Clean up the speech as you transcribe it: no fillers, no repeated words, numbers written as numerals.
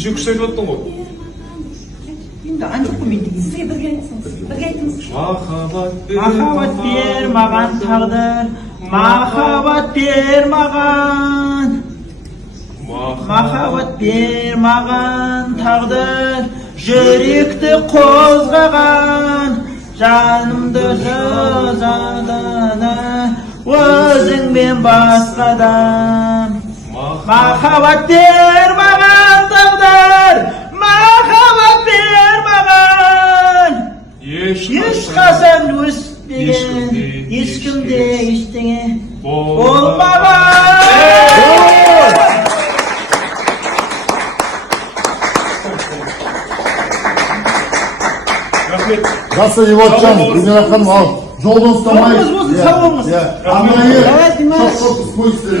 Кеше күш айтып аттың ғой. Енді анжықпын мен деген. Сізге бірге айтсаңыз, бірге айтыңыз. Махаббат бер маған тағдыр, махаббат бер маған. Махаббат бер маған тағдыр, жүректі қозғаған, жанымды жазадана, өзіңмен басқадан. Махаббат бер маған тағдыр, махаббат бер маған. Ешқашан өспеген, ешкімде ештеңе болмаған. Жақсы, Иватжан, Гүлнар ханым, ал жолдан ұстамай. Болыңыз, сау болыңыз. Арнайы шоқ спой істер.